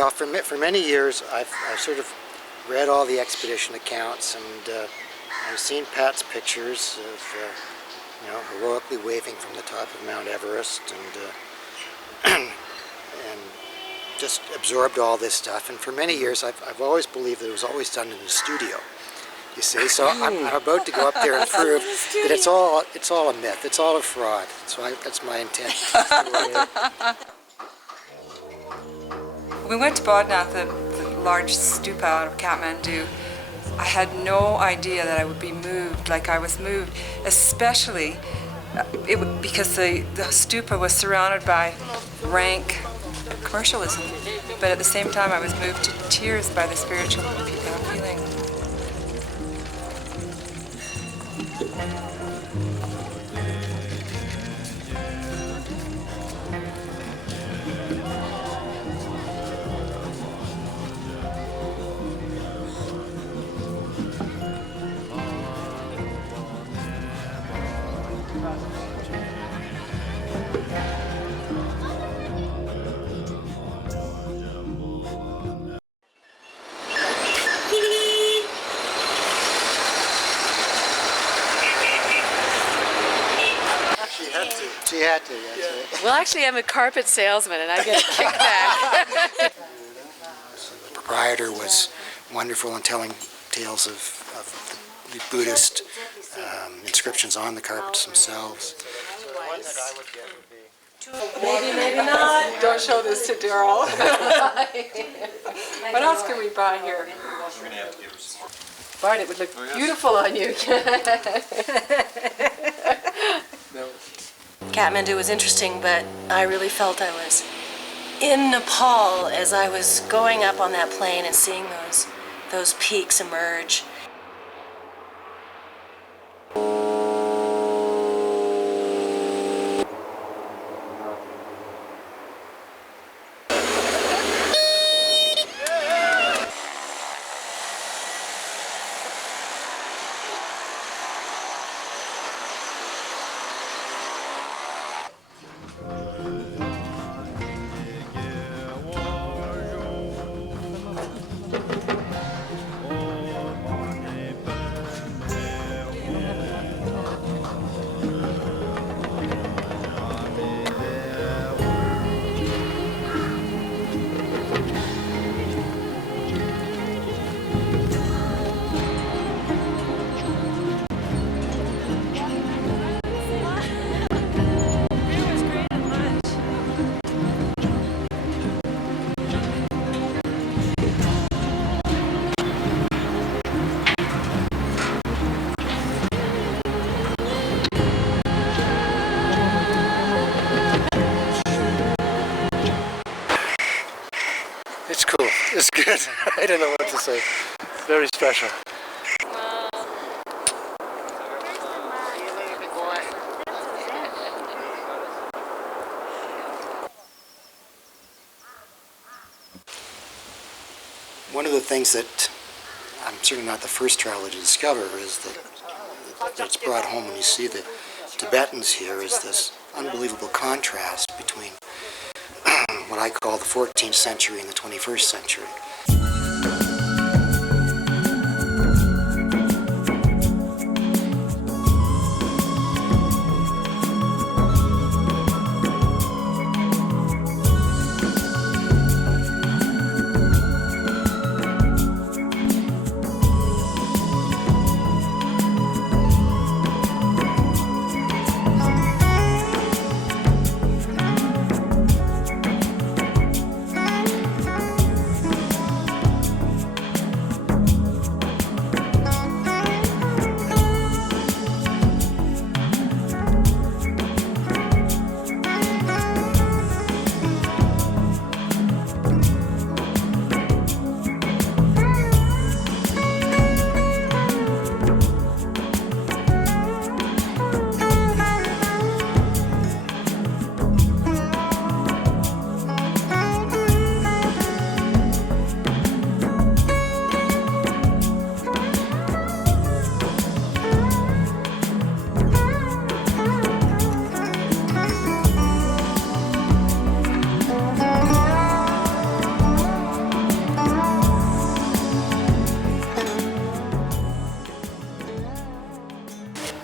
Well, for many years, I've sort of read all the expedition accounts, and I've seen Pat's pictures of, heroically waving from the top of Mount Everest, and just absorbed all this stuff. And for many years, I've always believed that it was always done in the studio. You see, so I'm about to go up there and prove that it's all a myth, it's all a fraud. So that's my intent. We went to Bodhnath, the large stupa out of Kathmandu. I had no idea that I would be moved like I was moved, especially because the stupa was surrounded by rank commercialism. But at the same time, I was moved to tears by the spiritual feeling. She had to, yes. Yeah. Well, actually, I'm a carpet salesman, and I get a kickback. The proprietor was wonderful in telling tales of the Buddhist inscriptions on the carpets themselves. Maybe, maybe not. Don't show this to Daryl. What else can we buy here? Bart, it would look beautiful on you. Kathmandu was interesting, but I really felt I was in Nepal as I was going up on that plane and seeing those peaks emerge. It's cool. It's good. I don't know what to say. It's very special. One of the things that I'm certainly not the first traveler to discover is that's brought home when you see the Tibetans here is this unbelievable contrast between what I call the 14th century and the 21st century.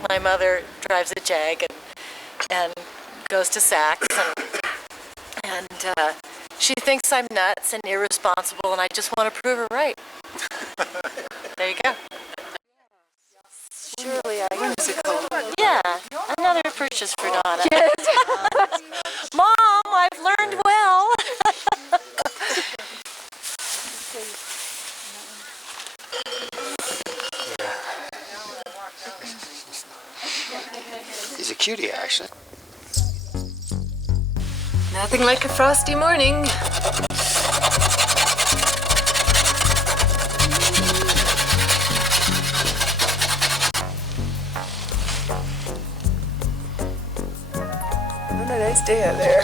my mother drives a Jag and goes to Saks, and she thinks I'm nuts and irresponsible, and I just want to prove her right. There you go. Surely whimsical. Yeah, another purchase for Donna. Mom, I've learned well. He's a cutie, actually. Nothing like a frosty morning. What a nice day out there.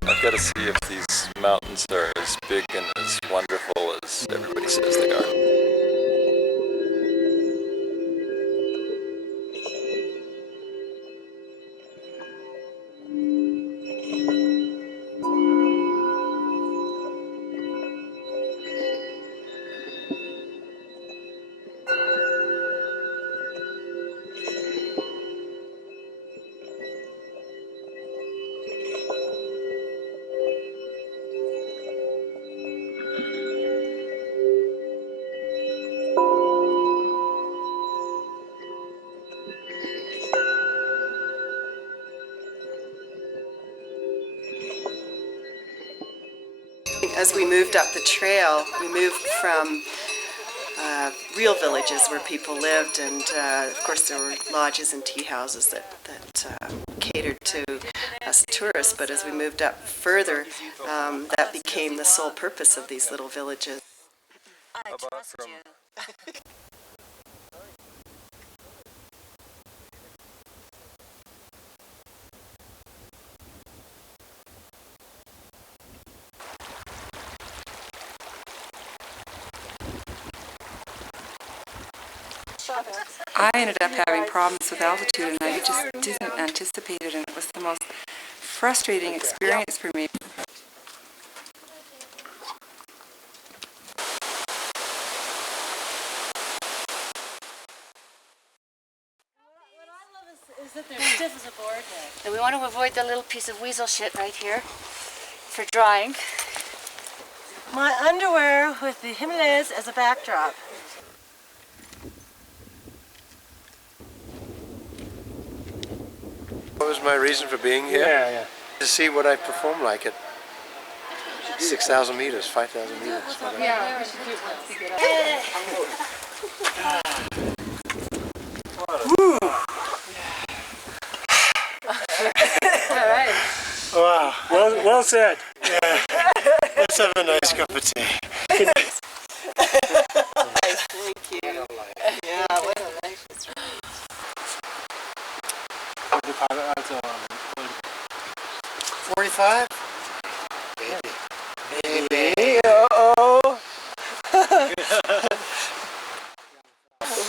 I've got to see if these mountains are as big and as wonderful as everybody says they are. As we moved up the trail, we moved from real villages where people lived, and of course there were lodges and tea houses that catered to us tourists, but as we moved up further, that became the sole purpose of these little villages. I trust you. I ended up having problems with altitude, and I just didn't anticipate it, and it was the most frustrating experience for me. Is that they're stiff as a board neck. And we want to avoid the little piece of weasel shit right here for drying. My underwear with the Himalayas as a backdrop. What was my reason for being here? To see what I perform like at 6,000 meters, 5,000 meters. Whatever. Yeah, we should do it once we get up. All right. Wow, well said. Yeah. Let's have a nice cup of tea. Thank you. Yeah, what a nice. 45? Maybe. Maybe. Uh-oh.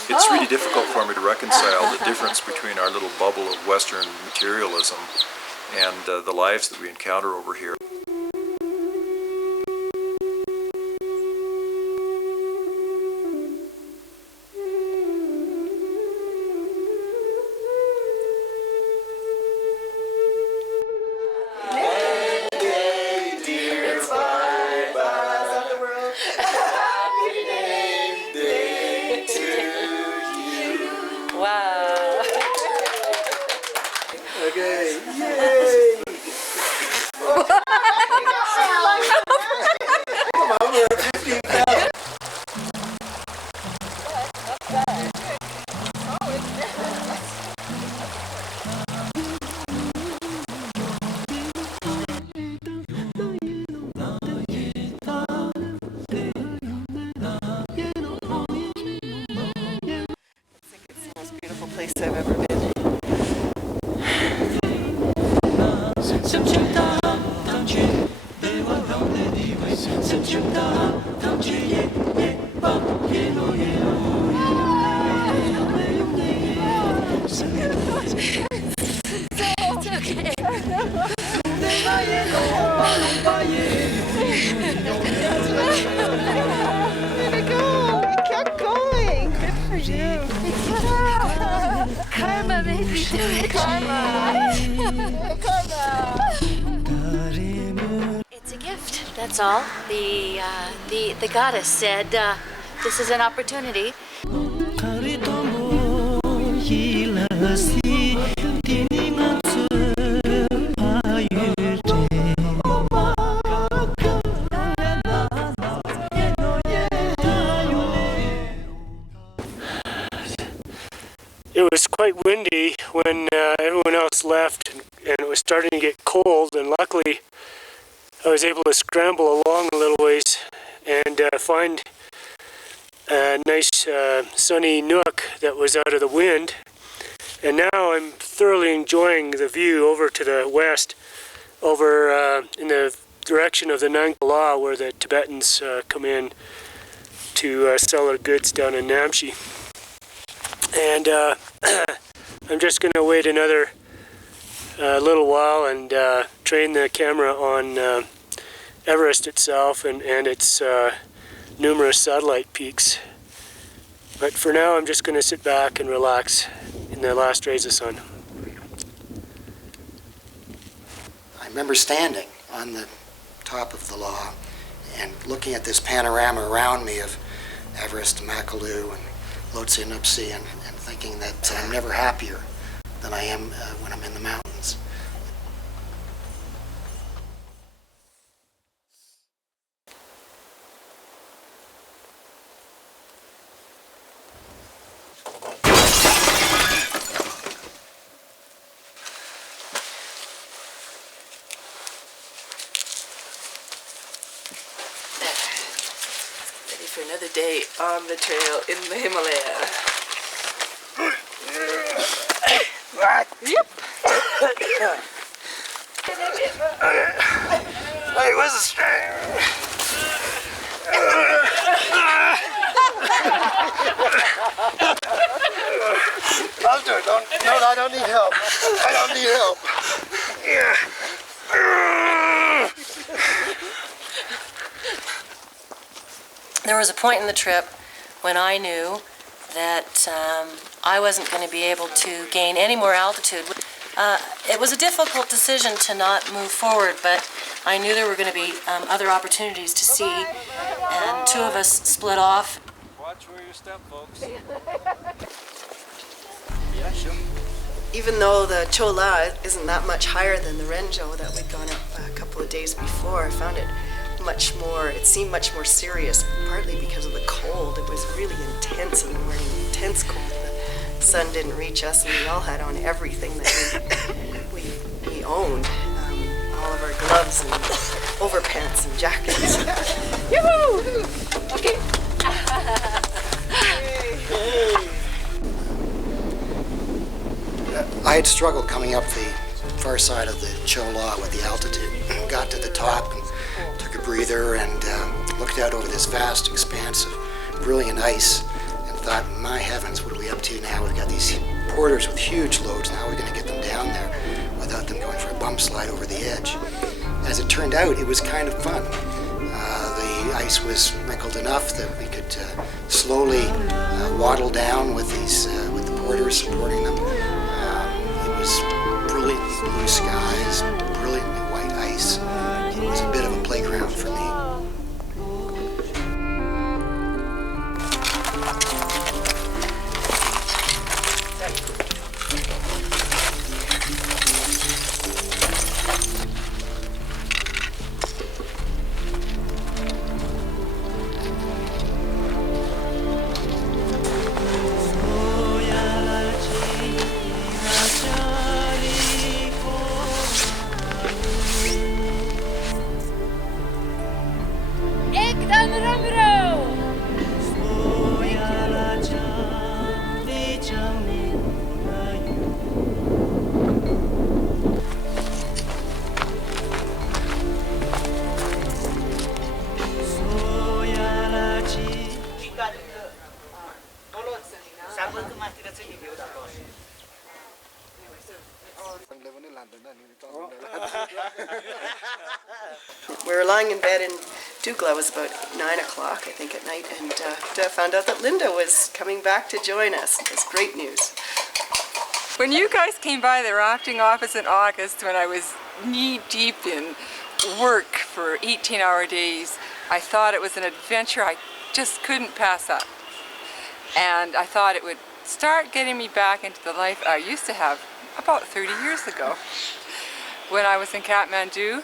It's really difficult for me to reconcile the difference between our little bubble of Western materialism and the lives that we encounter over here. Wow. Okay, yay! Come on, we're at 15,000. Place I've ever been. It's a gift, that's all. The goddess said this is an opportunity. It was quite windy when everyone else left, and it was starting to get cold, and luckily I was able to scramble along a little ways and find a nice sunny nook that was out of the wind. And now I'm thoroughly enjoying the view over to the west, over in the direction of the Cho-la, where the Tibetans come in to sell their goods down in Namche. And I'm just going to wait another little while and train the camera on Everest itself and its numerous satellite peaks. But for now, I'm just going to sit back and relax in the last rays of sun. I remember standing on the top of the Law and looking at this panorama around me of Everest, Makalu, and Lhotse and Nuptse, and thinking that I'm never happier than I am when I'm in the mountains. Ready for another day on the trail in the Himalaya. Yep. Hey, where's the string? I'll do it. No, I don't need help. I don't need help. Yeah. There was a point in the trip when I knew that I wasn't going to be able to gain any more altitude. It was a difficult decision to not move forward, but I knew there were going to be other opportunities to see, and two of us split off. Watch where you step, folks. Even though the Cho-la isn't that much higher than the Renzo that we'd gone up a couple of days before, I found it seemed much more serious, partly because of the cold. It was really intense in the morning, intense cold. The sun didn't reach us, and we all had on everything that we owned, all of our gloves and overpants and jackets. Yoo-hoo! Okay. I had struggled coming up the far side of the Cho-la with the altitude. Got to the top and took a breather and looked out over this vast expanse of brilliant ice and thought, my heavens, what are we up to now? We've got these porters with huge loads. How are we going to get them down there without them going for a bump slide over the edge? As it turned out, it was kind of fun. The ice was wrinkled enough that we could slowly waddle down with the porters supporting them. It was brilliant blue skies, brilliantly white ice. It was a bit of a playground for me. We were lying in bed in Dugla. It was about 9 o'clock, I think, at night, and found out that Linda was coming back to join us. It was great news. When you guys came by the rafting office in August when I was knee-deep in work for 18-hour days, I thought it was an adventure I just couldn't pass up. And I thought it would start getting me back into the life I used to have about 30 years ago. When I was in Kathmandu,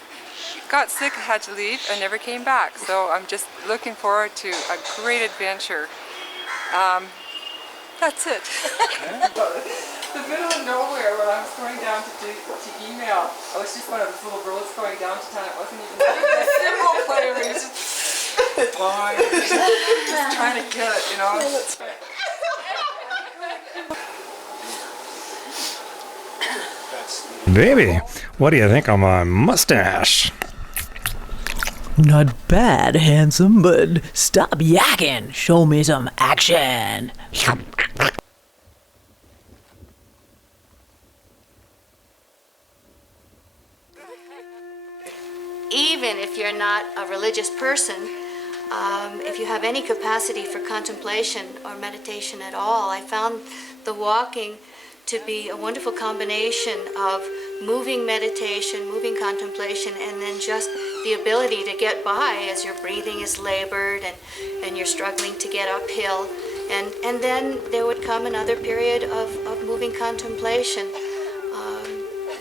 got sick, had to leave, and never came back. So I'm just looking forward to a great adventure. That's it. The middle of nowhere when I was going down to email, I was just one of those little roads going down to town. It wasn't even a cymbal player. It was just fine. Just trying to get it, you know. Baby, what do you think of my mustache? Not bad, handsome, but stop yakking. Show me some action. Even if you're not a religious person, if you have any capacity for contemplation or meditation at all, I found the walking to be a wonderful combination of moving meditation, moving contemplation, and then just the ability to get by as your breathing is labored and you're struggling to get uphill. And then there would come another period of moving contemplation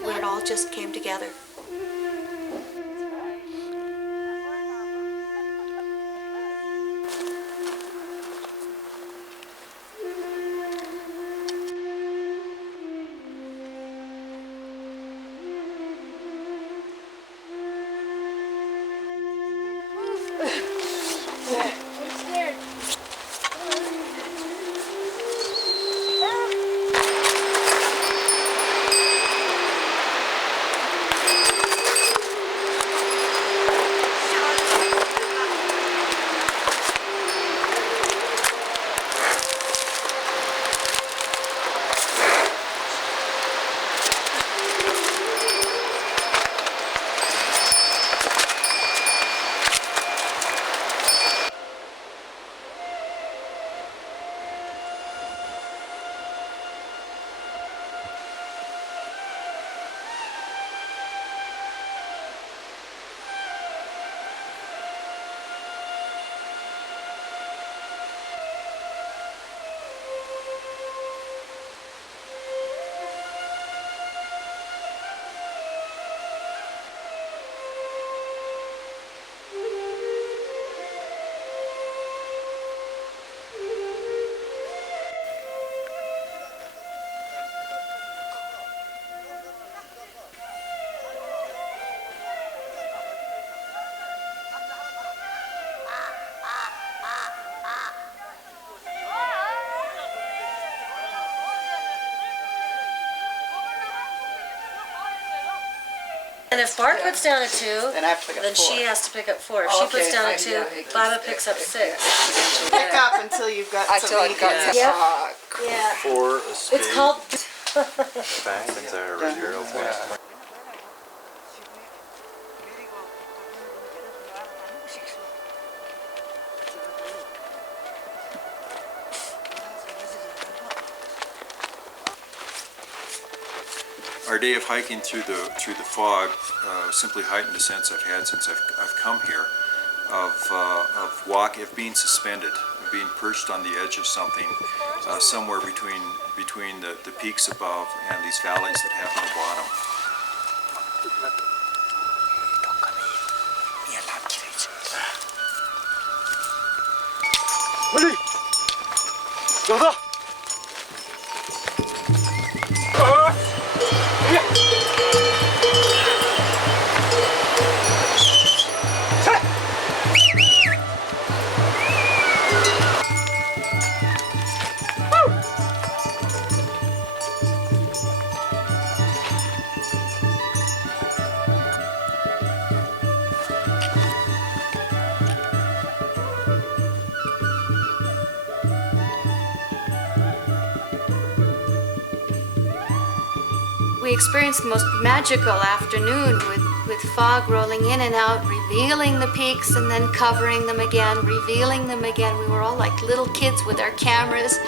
where it all just came together. And if Bart puts down a 2, Then I have to pick up then 4. she has to pick up 4. If she puts down a 2, Baiba picks up 6. Pick up until you've got Until I got to Yep. talk. Yeah. For a spade. It's called... Since I already heard of one. Our day of hiking through the fog simply heightened a sense I've had since I've come here of being suspended, of being perched on the edge of something somewhere between the peaks above and these valleys that have no bottom. We experienced the most magical afternoon with fog rolling in and out, revealing the peaks and then covering them again, revealing them again. We were all like little kids with our cameras.